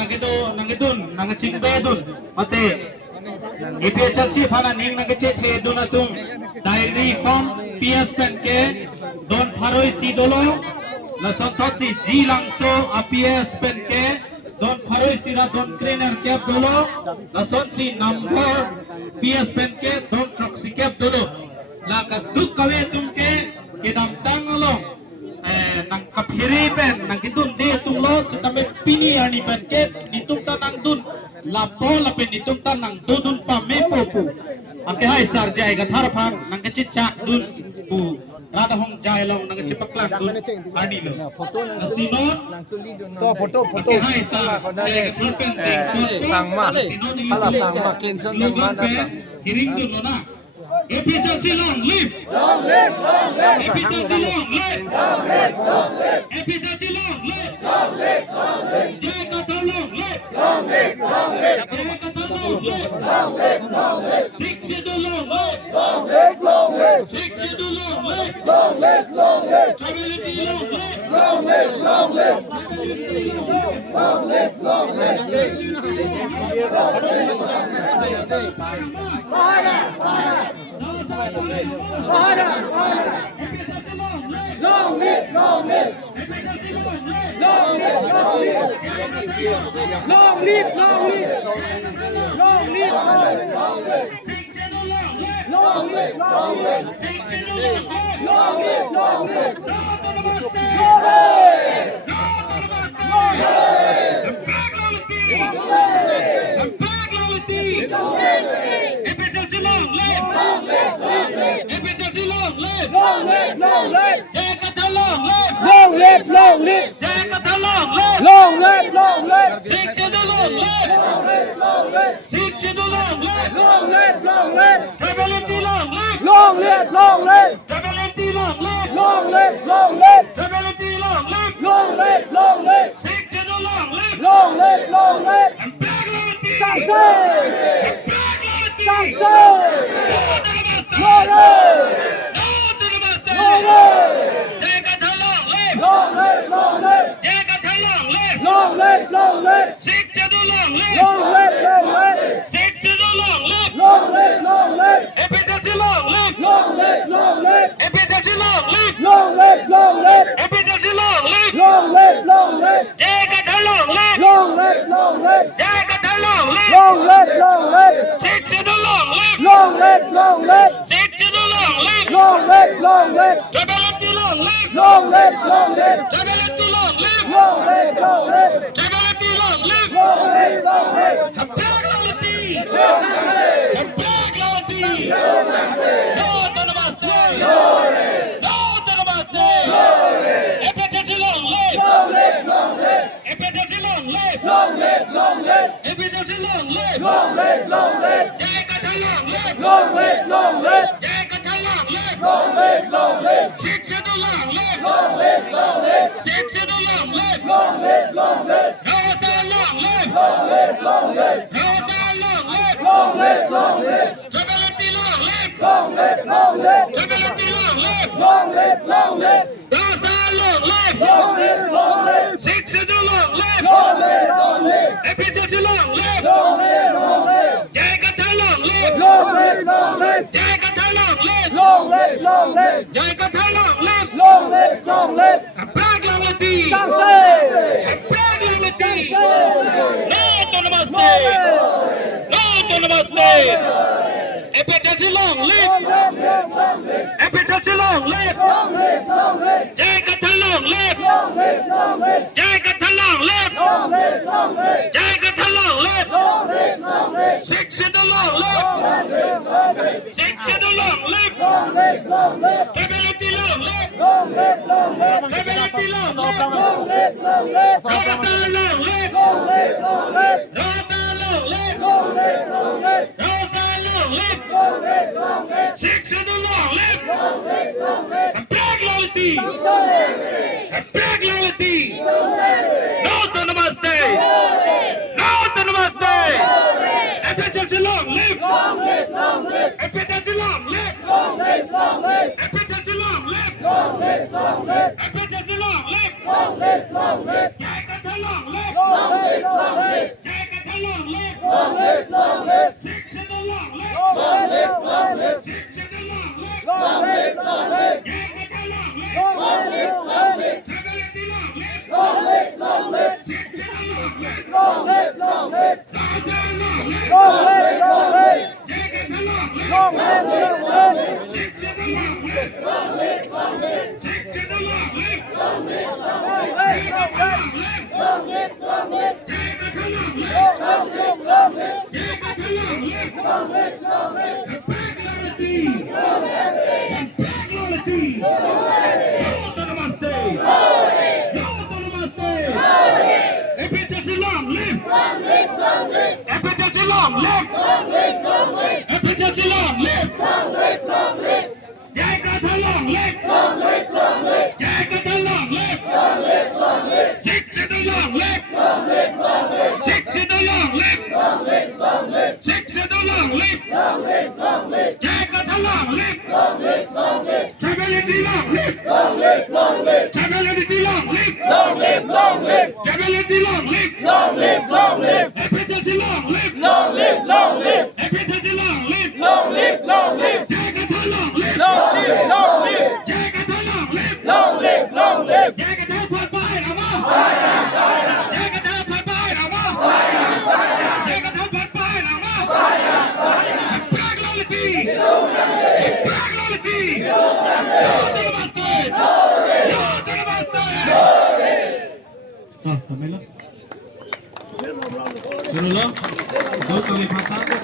nangidun nangachingbe dun mate APHLC phana ning nangache the dun atung diary form PS pen ke don pharoi si dolo la santhot si ji langso APS pen ke don pharoi si ra don trainer cap dolo la son si number PS pen ke don truck si cap dolo la ka duk kawe tum ke dam tang along nang kapiri pen nang kitun de tung lo sutamen pini ani pen ke nitung ta nang dun lapo lapen nitung ta nang dun pa me popu ake hai sar jaiga thar phang nang ke chicha dun pu rada hong jai long nang ke paklan dun ani lo sinon to photo ake hai sar sang ma kala sang ma ken son nang ma na hiring dun lo na APHLC long live APHLC long live APHLC long live Jai Katha long live Jai Katha long live Sikh Schedule long live Sikh Schedule long live Tribalism long live long leg. Long leg, long leg. Take it a long leg. Long leg, long leg. Six in the long leg. Long leg, long leg. Six in the long leg. Long leg, long leg. Take it a long leg. Long leg, long leg. Travel in the long leg. Long leg, long leg. Six in the long leg. Long leg, long leg. Long leg, long leg. Take it a long leg. Long leg, long leg. Six in the long leg. Long leg, long leg. Six in the long leg. Long leg, long leg. Take it a long leg. Long leg, long leg. Take it a long leg. Long leg, long leg. Take it a long leg. Long leg, long leg. The back on the knee. The back on the knee. Go to the mustang. Go to the mustang. If it's just a long leg. Long leg, long leg. If it's just a long leg. Long leg, long leg. If it's just a long leg. Long leg, long leg. Take it a long leg. Long leg, long leg. Take it a long leg. Long leg, long leg. Six in the long leg. Long leg, long leg. Six in the long leg. Long leg, long leg. Six in the long leg. Long leg, long leg. Take it a long leg. Long leg, long leg. Travel in the long leg. Long leg, long leg. Travel in the long leg. Long leg, long leg. Travel in the long leg. Long leg, long leg. If it's just a long leg. Long leg, long leg. If it's just a long leg. Long leg, long leg. Take it a long leg. Long leg, long leg. Take it a long leg. Long leg, long leg. Take it a put by it, ama. Take it a put by it, ama. Take it a put by it, ama. Back on the knee. Back on the knee. Go to the mustang. Go to the mustang. Tama lang. Suno lang. Go to the mustang.